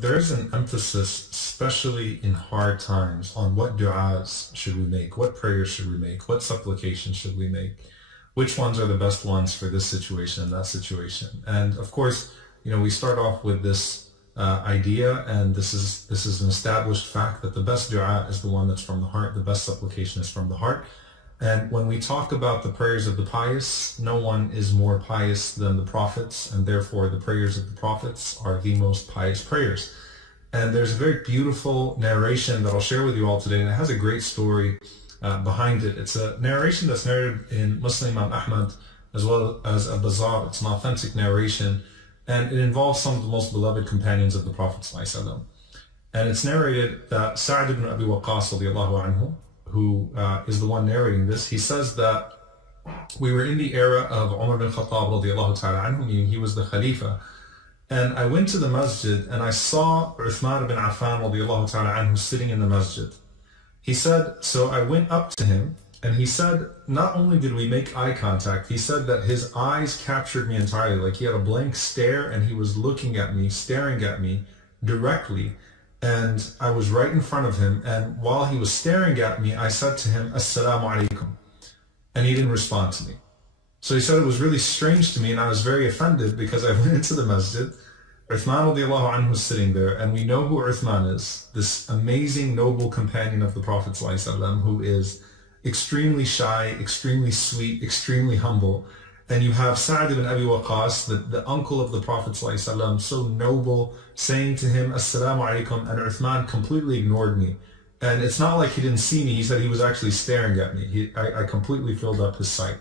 There's an emphasis, especially in hard times, on what du'as should we make, what prayers should we make, what supplications should we make, which ones are the best ones for this situation and that situation. And of course, we start off with this idea, and this is an established fact, that the best du'a is the one that's from the heart, the best supplication is from the heart. And when we talk about the prayers of the pious, no one is more pious than the prophets, and therefore the prayers of the prophets are the most pious prayers. And there's a very beautiful narration that I'll share with you all today, and it has a great story behind it. It's a narration that's narrated in Muslim Imam Ahmad as well as a Bazaar. It's an authentic narration, and it involves some of the most beloved companions of the Prophet ﷺ. And it's narrated that Sa'd ibn Abi Waqqas radiallahu anhu, who is the one narrating this, he says that we were in the era of Umar bin Khattab radiallahu ta'ala anhu, meaning he was the Khalifa. And I went to the masjid and I saw Uthman bin Affan radiallahu ta'ala anhu sitting in the masjid. He said, so I went up to him and he said, not only did we make eye contact, he said that his eyes captured me entirely. Like he had a blank stare and he was looking at me, staring at me directly. And I was right in front of him, and while he was staring at me, I said to him, Assalam Alaikum, and he didn't respond to me. So he said it was really strange to me, and I was very offended because I went into the masjid, Uthman radiallahu anhu was sitting there, and we know who Uthman is, this amazing noble companion of the Prophet ﷺ, who is extremely shy, extremely sweet, extremely humble. And you have Sa'd ibn Abi Waqqas, the uncle of the Prophet ﷺ, so noble, saying to him, Assalamu Alaikum, and Uthman completely ignored me. And it's not like he didn't see me, he said he was actually staring at me. I completely filled up his sight.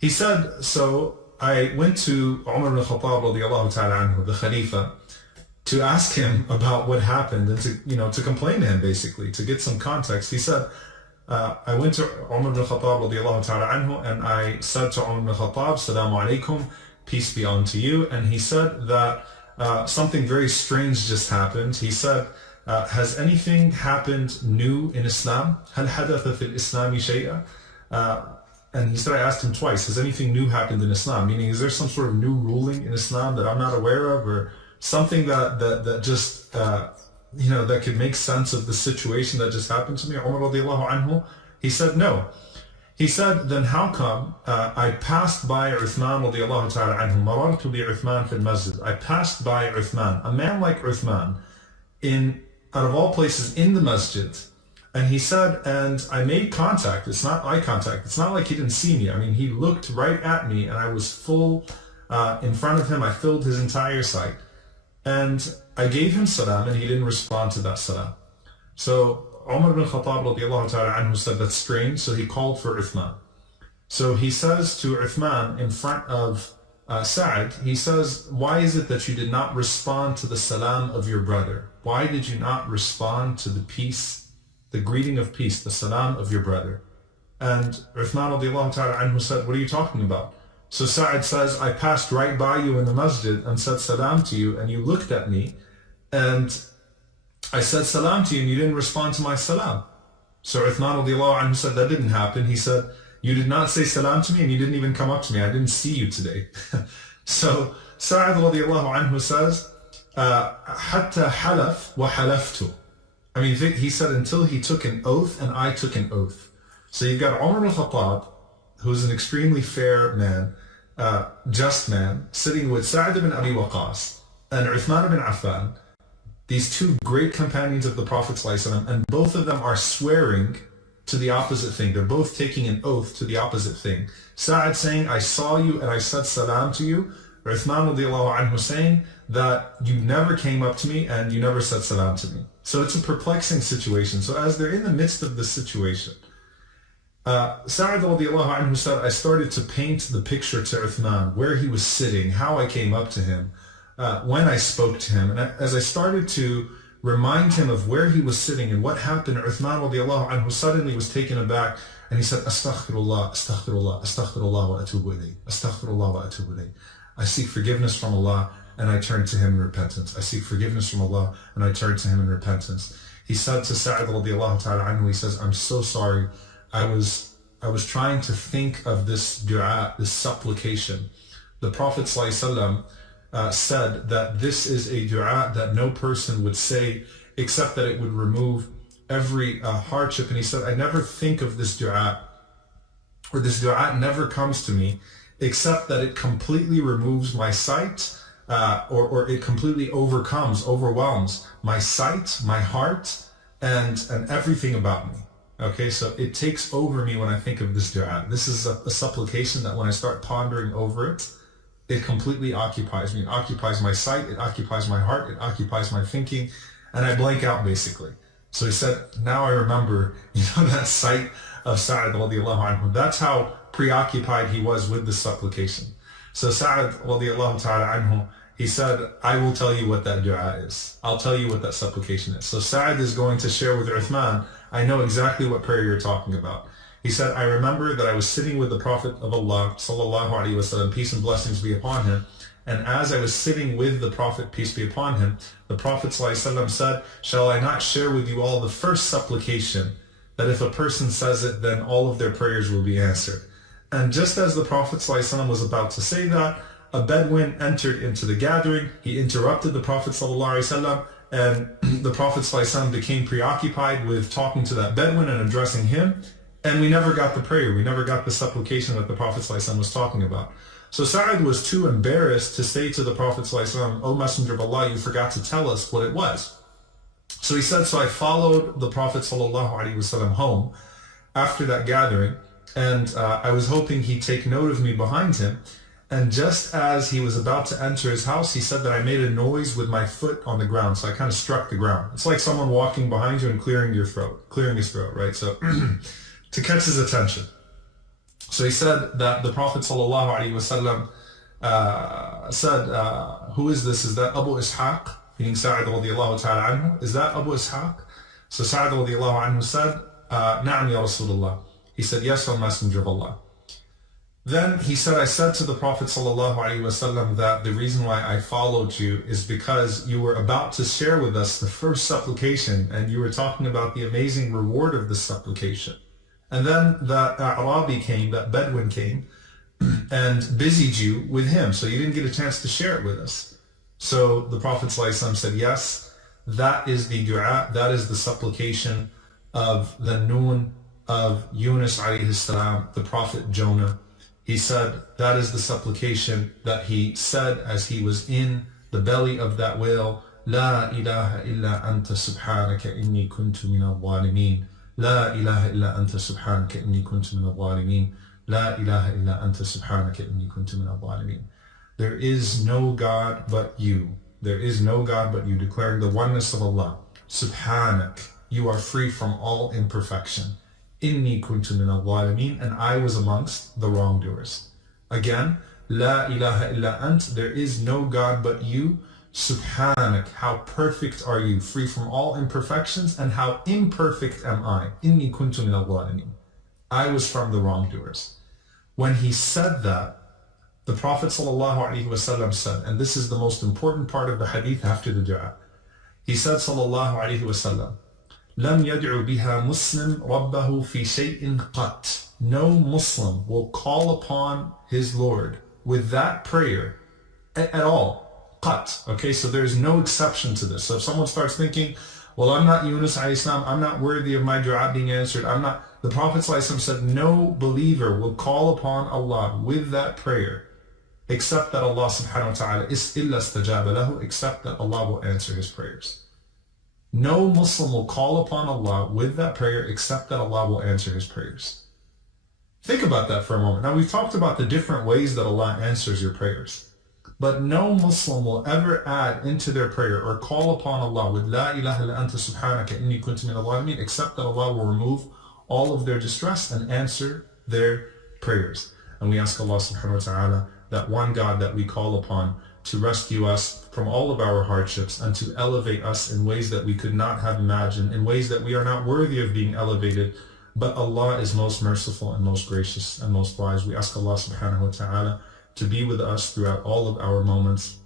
He said, so I went to Umar ibn Khattab radiallahu ta'ala anhu, the Khalifa, to ask him about what happened and to complain to him basically, to get some context. He said, I went to Umar bin Khattab radiallahu ta'ala anhu, and I said to Umar bin Khattab, Assalamu Alaikum, peace be unto you. And he said that something very strange just happened. He said, has anything happened new in Islam? هل حدث في الإسلام شيئا? And he said, I asked him twice, has anything new happened in Islam? Meaning, is there some sort of new ruling in Islam that I'm not aware of, or something that just that could make sense of the situation that just happened to me? Umar radiallahu anhu, he said no. He said, then how come I passed by Uthman radiallahu ta'ala anhu, marartu bi Uthman fil masjid. I passed by Uthman, a man like Uthman, out of all places in the masjid. And he said, and I made contact. It's not eye contact. It's not like he didn't see me. I mean, he looked right at me, and I was full in front of him. I filled his entire sight. And I gave him salam, and he didn't respond to that salam. So Umar bin Khattab radiallahu ta'ala anhu said, that's strange. So he called for Uthman. So he says to Uthman in front of Sa'd, he says, why is it that you did not respond to the salam of your brother? Why did you not respond to the peace, the greeting of peace, the salam of your brother? And Uthman radiallahu ta'ala anhu said, what are you talking about? So Sa'd says, I passed right by you in the masjid and said salam to you, and you looked at me, and I said salam to you, and you didn't respond to my salam. So Uthman radiallahu anhu said, that didn't happen. He said, you did not say salam to me, and you didn't even come up to me. I didn't see you today. So Sa'd radiallahu anhu says, حَتَّى حَلَفْ وَحَلَفْتُ. I mean, he said, until he took an oath and I took an oath. So you've got Umar al-Khattab, who's an extremely fair man, just man, sitting with Sa'd ibn Abi Waqqas and Uthman ibn Affan, these two great companions of the Prophet ﷺ, and both of them are swearing to the opposite thing. They're both taking an oath to the opposite thing. Sa'd saying, I saw you and I said salam to you. Uthman radiallahu anhu saying that you never came up to me and you never said salam to me. So it's a perplexing situation. So as they're in the midst of this situation, Sa'd radiallahu anhu said, I started to paint the picture to Uthman, where he was sitting, how I came up to him, when I spoke to him. And as I started to remind him of where he was sitting and what happened, Uthman radiallahu anhu suddenly was taken aback, and he said, Astaghfirullah, Astaghfirullah, Astaghfirullah wa atubu ilayh, Astaghfirullah wa atubu ilayh. I seek forgiveness from Allah and I turn to Him in repentance. I seek forgiveness from Allah and I turn to Him in repentance. He said to Sa'd radiallahu ta'ala anhu, he says, I'm so sorry. I was trying to think of this dua, this supplication. The Prophet ﷺ said that this is a dua that no person would say except that it would remove every hardship. And he said, I never think of this dua, or this dua never comes to me except that it completely removes my sight, or it completely overwhelms my sight, my heart, and everything about me. Okay, so it takes over me when I think of this dua. This is a supplication that when I start pondering over it, it completely occupies me. It occupies my sight, it occupies my heart, it occupies my thinking, and I blank out basically. So he said, now I remember, that sight of Sa'ad radiallahu anhu. That's how preoccupied he was with the supplication. So Sa'ad radiallahu ta'ala anhu, he said, I will tell you what that dua is. I'll tell you what that supplication is. So Sa'ad is going to share with Uthman, I know exactly what prayer you're talking about. He said, I remember that I was sitting with the Prophet of Allah, sallallahu alaihi wasallam, peace and blessings be upon him. And as I was sitting with the Prophet, peace be upon him, the Prophet sallallahu alaihi wasallam said, shall I not share with you all the first supplication, that if a person says it, then all of their prayers will be answered. And just as the Prophet sallallahu alaihi wasallam was about to say that, a Bedouin entered into the gathering. He interrupted the Prophet sallallahu alaihi wasallam, and the Prophet sallallahu alaihi wasallam became preoccupied with talking to that Bedouin and addressing him. And we never got the prayer. We never got the supplication that the Prophet ﷺ was talking about. So Sa'ad was too embarrassed to say to the Prophet ﷺ, O Messenger of Allah, you forgot to tell us what it was. So he said, so I followed the Prophet ﷺ home after that gathering, and I was hoping he'd take note of me behind him. And just as he was about to enter his house, he said that I made a noise with my foot on the ground. So I kind of struck the ground. It's like someone walking behind you and clearing his throat, right? So to catch his attention. So he said that the Prophet ﷺ said, who is this? Is that Abu Ishaq? Meaning Sa'ad radiallahu ta'ala anhu. Is that Abu Ishaq? So Sa'ad radiallahu anhu said, Na'am ya Rasulullah. He said, yes, O Messenger of Allah. Then he said, I said to the Prophet ﷺ that the reason why I followed you is because you were about to share with us the first supplication, and you were talking about the amazing reward of the supplication. And then that Arabi came, that Bedouin came, and busied you with him, so you didn't get a chance to share it with us. So the Prophet ﷺ said, yes, that is the dua, that is the supplication of the noon of Yunus alayhi salam, the Prophet Jonah. He said that is the supplication that he said as he was in the belly of that whale, La ilaha illa anta subhanaka inni kuntu min al-zalimin. لا إله إلا أنت سبحانك إني كنت من الظالمين. لا إله إلا أنت سبحانك إني كنت من الظالمين. There is no God but you. There is no God but you, declaring the oneness of Allah. Subhanak, you are free from all imperfection. Inni kuntu min al-zalimin, and I was amongst the wrongdoers. Again, La ilaha illa ant, there is no God but you. Subhanak, how perfect are you, free from all imperfections, and how imperfect am I. Inni kuntu min al-zalimin. I was from the wrongdoers. When he said that, the Prophet ﷺ said, and this is the most important part of the hadith after the dua, he said ﷺ, لم يدعو بها مسلم ربه في شيء قط. No Muslim will call upon his Lord with that prayer at all. Qat. Okay, so there's no exception to this. So if someone starts thinking, well, I'm not Yunus alayhi salam, I'm not worthy of my dua being answered, the Prophet ﷺ said, no believer will call upon Allah with that prayer except that Allah subhanahu wa ta'ala illa istajaba lahu, except that Allah will answer his prayers. No Muslim will call upon Allah with that prayer except that Allah will answer his prayers. Think about that for a moment. Now, we've talked about the different ways that Allah answers your prayers. But no Muslim will ever add into their prayer or call upon Allah with La ilaha illa anta subhanaka inni kuntu min al-zalimin, except that Allah will remove all of their distress and answer their prayers. And we ask Allah subhanahu wa ta'ala, that one God that we call upon, to rescue us from all of our hardships and to elevate us in ways that we could not have imagined, in ways that we are not worthy of being elevated. But Allah is most merciful and most gracious and most wise. We ask Allah subhanahu wa ta'ala to be with us throughout all of our moments,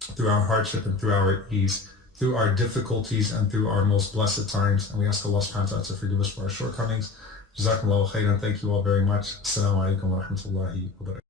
through our hardship and through our ease, through our difficulties and through our most blessed times. And we ask Allah subhanahu wa ta'ala to forgive us for our shortcomings. JazakAllah khairan. Thank you all very much. Assalamu Alaikum wa rahmatullahi wa barakatuh.